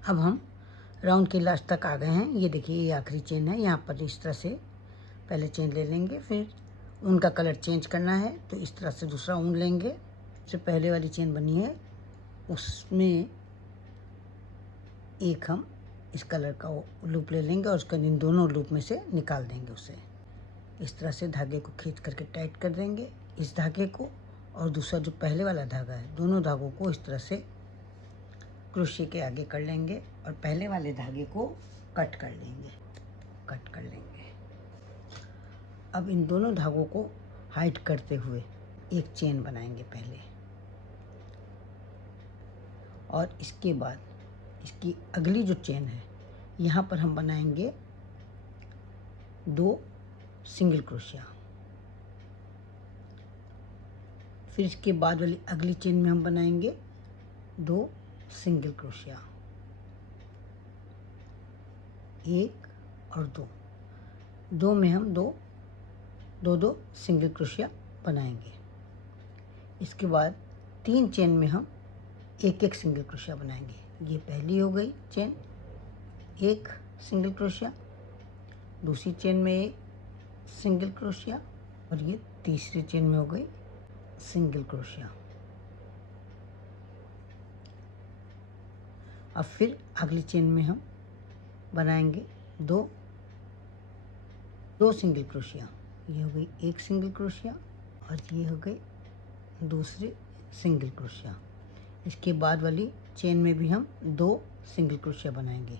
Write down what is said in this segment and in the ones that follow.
अब हम राउंड के लास्ट तक आ गए हैं। ये देखिए ये आखिरी चेन है। यहाँ पर इस तरह से पहले चेन ले लेंगे, फिर उनका कलर चेंज करना है तो इस तरह से दूसरा ऊन लेंगे। जो पहले वाली चेन बनी है उसमें एक हम इस कलर का लूप ले लेंगे और उसका इन दोनों लूप में से निकाल देंगे उसे। इस तरह से धागे को खींच करके टाइट कर देंगे इस धागे को, और दूसरा जो पहले वाला धागा है दोनों धागों को इस तरह से क्रोशे के आगे कर लेंगे और पहले वाले धागे को कट कर लेंगे। अब इन दोनों धागों को हाइड करते हुए एक चेन बनाएंगे पहले, और इसके बाद इसकी अगली जो चेन है यहाँ पर हम बनाएंगे 2 सिंगल क्रोशिया। फिर इसके बाद वाली अगली चेन में हम बनाएंगे 2 सिंगल क्रोशिया, 1 और 2। 2 में हम दो सिंगल क्रोशिया बनाएंगे। इसके बाद 3 चेन में हम एक सिंगल क्रोशिया बनाएंगे। ये पहली हो गई चेन, 1 सिंगल क्रोशिया, दूसरी चेन में 1 सिंगल क्रोशिया, और ये तीसरी चेन में हो गई सिंगल क्रोशिया। अब फिर अगली चेन में हम बनाएंगे 2 सिंगल क्रोशिया। ये हो गई 1 सिंगल क्रोशिया और ये हो गई दूसरी सिंगल क्रोशिया। इसके बाद वाली चेन में भी हम 2 सिंगल क्रोशिया बनाएंगे।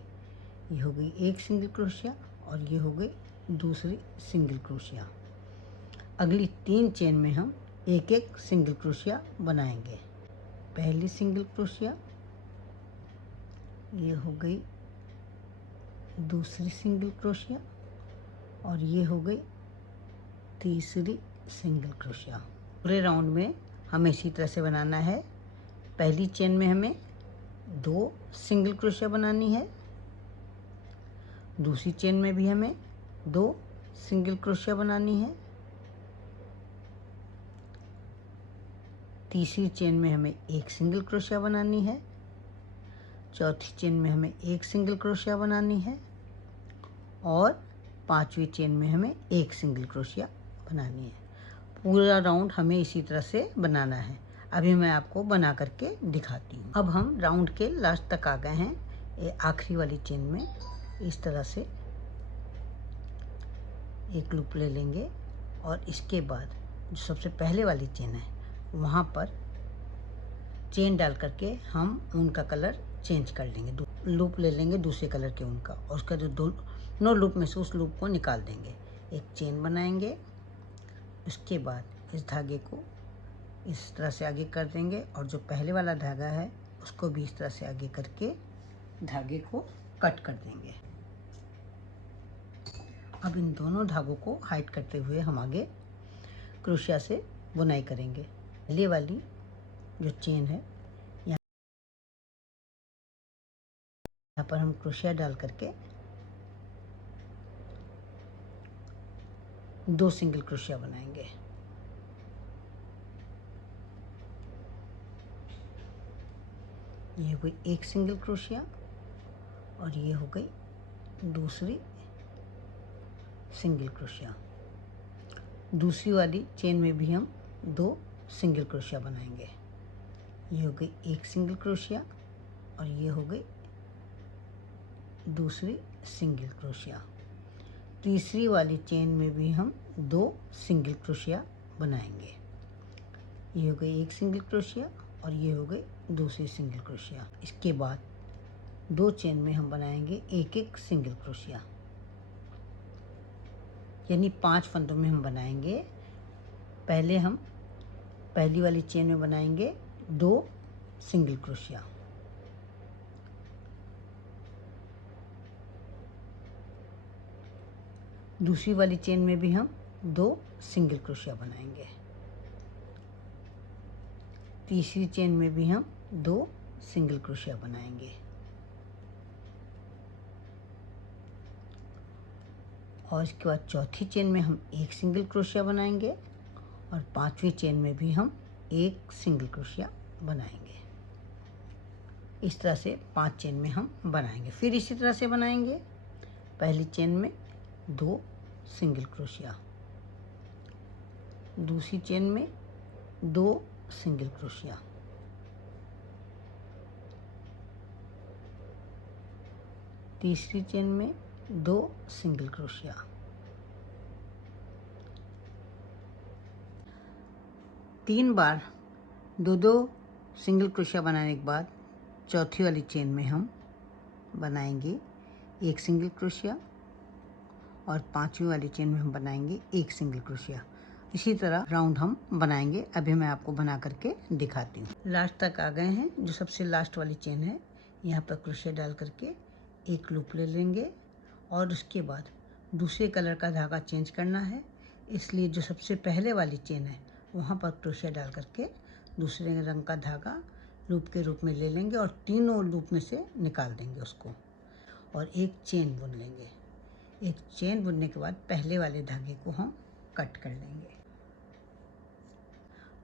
ये हो गई 1 सिंगल क्रोशिया और ये हो गई दूसरी सिंगल क्रोशिया। अगली 3 चेन में हम एक सिंगल क्रोशिया बनाएंगे। पहली सिंगल क्रोशिया, ये हो गई दूसरी सिंगल क्रोशिया और ये हो गई तीसरी सिंगल क्रोशिया। पूरे राउंड में हमें इसी तरह से बनाना है। पहली चेन में हमें 2 सिंगल क्रोशिया बनानी है, दूसरी चेन में भी हमें 2 सिंगल क्रोशिया बनानी है, तीसरी चेन में हमें 1 सिंगल क्रोशिया बनानी है, चौथी चेन में हमें 1 सिंगल क्रोशिया बनानी है और पांचवी चेन में हमें 1 सिंगल क्रोशिया बनानी है। पूरा राउंड हमें इसी तरह से बनाना है। अभी मैं आपको बना करके दिखाती हूँ। अब हम राउंड के लास्ट तक आ गए हैं। ये आखिरी वाली चेन में इस तरह से एक लूप ले लेंगे और इसके बाद जो सबसे पहले वाली चेन है वहाँ पर चेन डाल करके हम ऊन का कलर चेंज कर लेंगे। लूप ले लेंगे दूसरे कलर के ऊन का और उसका जो दोनों लूप में से उस लूप को निकाल देंगे। एक चेन बनाएंगे, उसके बाद इस धागे को इस तरह से आगे कर देंगे और जो पहले वाला धागा है उसको भी इस तरह से आगे करके धागे को कट कर देंगे। अब इन दोनों धागों को हाइड करते हुए हम आगे क्रोशिया से बुनाई करेंगे। पहले वाली जो चेन है यहाँ पर हम क्रोशिया डाल करके 2 सिंगल क्रोशिया बनाएंगे। ये हो गई 1 सिंगल क्रोशिया और ये हो गई दूसरी सिंगल क्रोशिया। दूसरी वाली चेन में भी हम 2 सिंगल क्रोशिया बनाएंगे। ये हो गई 1 सिंगल क्रोशिया और ये हो गई दूसरी सिंगल क्रोशिया। तीसरी वाली चेन में भी हम 2 सिंगल क्रोशिया बनाएंगे। ये हो गई 1 सिंगल क्रोशिया और ये हो गई दूसरी सिंगल क्रोशिया। इसके बाद 2 चेन में हम बनाएंगे एक सिंगल क्रोशिया, यानी 5 फंदों में हम बनाएंगे। पहले हम पहली वाली चेन में बनाएंगे 2 सिंगल क्रोशिया, दूसरी वाली चेन में भी हम 2 सिंगल क्रोशिया बनाएंगे, तीसरी चेन में भी हम 2 सिंगल क्रोशिया बनाएंगे और इसके बाद चौथी चेन में हम 1 सिंगल क्रोशिया बनाएंगे और पांचवी चेन में भी हम 1 सिंगल क्रोशिया बनाएंगे। इस तरह से 5 चेन में हम बनाएंगे। फिर इसी तरह से बनाएंगे। पहली चेन में 2 सिंगल क्रोशिया, दूसरी चेन में 2 सिंगल क्रोशिया, तीसरी चेन में 2 सिंगल क्रोशिया, तीन बार 2-2 सिंगल क्रोशिया बनाने के बाद चौथी वाली चेन में हम बनाएंगे 1 सिंगल क्रोशिया और पांचवी वाली चेन में हम बनाएंगे 1 सिंगल क्रोशिया। इसी तरह राउंड हम बनाएंगे। अभी मैं आपको बना करके दिखाती हूँ। लास्ट तक आ गए हैं। जो सबसे लास्ट वाली चेन है, यहाँ पर क्रोशिया डाल करके एक लूप ले लेंगे और उसके बाद दूसरे कलर का धागा चेंज करना है। इसलिए जो सबसे पहले वाली चेन है वहाँ पर क्रोशिया डाल करके दूसरे रंग का धागा लूप के रूप में ले लेंगे और तीनों लूप में से निकाल देंगे उसको और एक चेन बुन लेंगे। एक चेन बुनने के बाद पहले वाले धागे को हम कट कर लेंगे।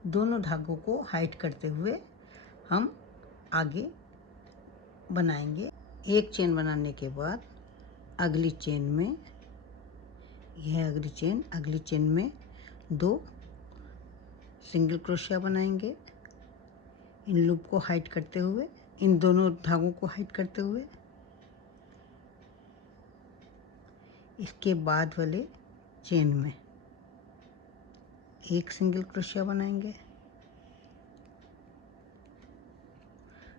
दोनों धागों को हाइड करते हुए हम आगे बनाएंगे। एक चेन बनाने के बाद अगली चेन में, यह अगली चेन में 2 सिंगल क्रोशिया बनाएंगे। इन लूप को हाइड करते हुए, इन दोनों धागों को हाइड करते हुए इसके बाद वाले चेन में 1 सिंगल क्रोशिया बनाएंगे।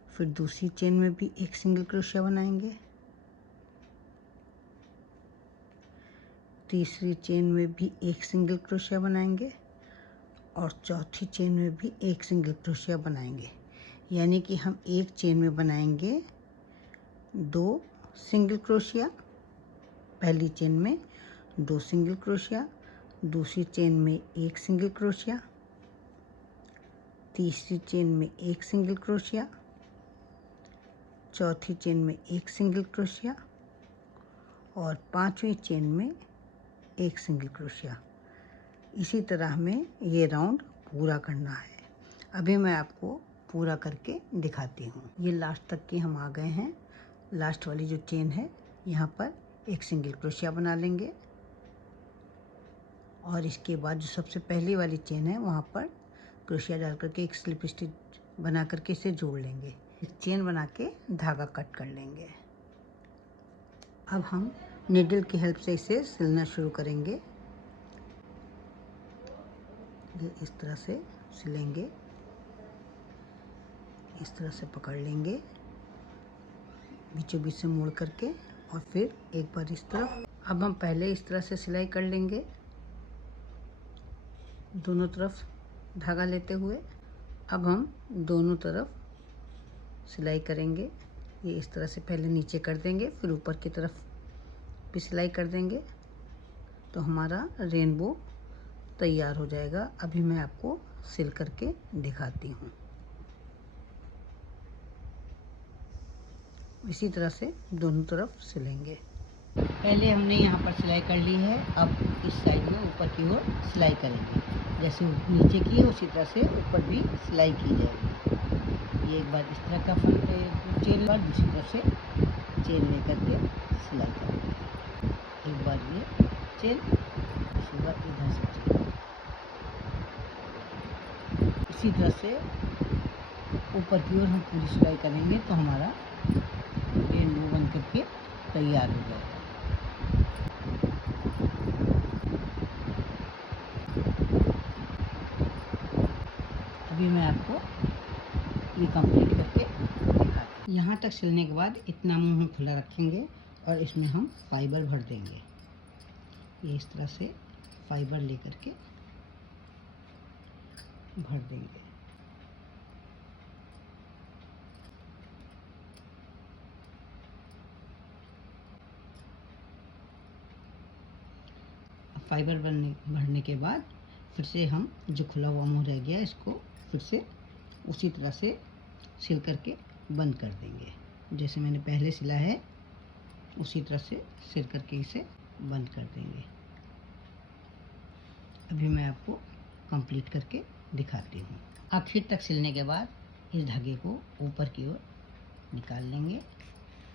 फिर दूसरी चेन में भी 1 सिंगल क्रोशिया बनाएंगे। तीसरी चेन में भी 1 सिंगल क्रोशिया बनाएंगे और चौथी चेन में भी 1 सिंगल क्रोशिया बनाएंगे। यानी कि हम एक चेन में बनाएंगे 2 सिंगल क्रोशिया, पहली चेन में 2 सिंगल क्रोशिया, दूसरी चेन में 1 सिंगल क्रोशिया, तीसरी चेन में 1 सिंगल क्रोशिया, चौथी चेन में 1 सिंगल क्रोशिया और पांचवी चेन में 1 सिंगल क्रोशिया। इसी तरह हमें ये राउंड पूरा करना है। अभी मैं आपको पूरा करके दिखाती हूँ। ये लास्ट तक के हम आ गए हैं। लास्ट वाली जो चेन है यहाँ पर 1 सिंगल क्रोशिया बना लेंगे और इसके बाद जो सबसे पहली वाली चेन है वहाँ पर क्रोशिया डाल करके एक स्लिप स्टिच बना करके इसे जोड़ लेंगे। चेन बना के धागा कट कर लेंगे। अब हम नीडल की हेल्प से इसे सिलना शुरू करेंगे। इस तरह से सिलेंगे, इस तरह से पकड़ लेंगे बीचों बीच से मोड़ करके और फिर एक बार इस तरफ। अब हम पहले इस तरह से सिलाई कर लेंगे दोनों तरफ धागा लेते हुए। अब हम दोनों तरफ सिलाई करेंगे। ये इस तरह से पहले नीचे कर देंगे, फिर ऊपर की तरफ भी सिलाई कर देंगे तो हमारा रेनबो तैयार हो जाएगा। अभी मैं आपको सिल करके दिखाती हूँ। इसी तरह से दोनों तरफ सिलेंगे। पहले हमने यहाँ पर सिलाई कर ली है। अब इस साइड में ऊपर की ओर सिलाई करेंगे। जैसे नीचे की है उसी तरह से ऊपर भी सिलाई की जाएगी। ये एक बार इस तरह का चेन बार दूसरी तरफ से चेन लेकर के सिलाई करेंगे। एक बार ये चेन, दूसरी बार इधर से चेन। इसी तरह से ऊपर की ओर हम पूरी सिलाई करेंगे तो हमारा रेनबो बन करके तैयार हो जाएगा। अभी मैं आपको ये कंप्लीट करके दिखाती हूँ। यहाँ तक सिलने के बाद इतना मुंह हम खुला रखेंगे और इसमें हम फाइबर भर देंगे। ये इस तरह से फाइबर लेकर के भर देंगे। फाइबर भरने के बाद फिर से हम जो खुला हुआ मुंह रह गया इसको फिर से उसी तरह से सिल करके बंद कर देंगे। जैसे मैंने पहले सिला है उसी तरह से सिल करके इसे बंद कर देंगे। अभी मैं आपको कंप्लीट करके दिखाती हूँ। आखिर तक सिलने के बाद इस धागे को ऊपर की ओर निकाल लेंगे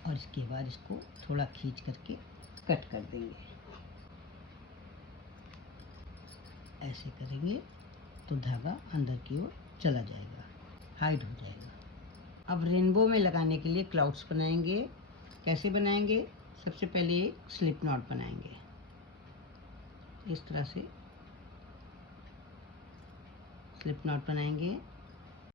और इसके बाद इसको थोड़ा खींच करके कट कर देंगे। ऐसे करेंगे तो धागा अंदर की ओर चला जाएगा, हाइड हो जाएगा। अब रेनबो में लगाने के लिए क्लाउड्स बनाएंगे। कैसे बनाएंगे? सबसे पहले एक स्लिप नॉट बनाएंगे। इस तरह से स्लिप नॉट बनाएंगे।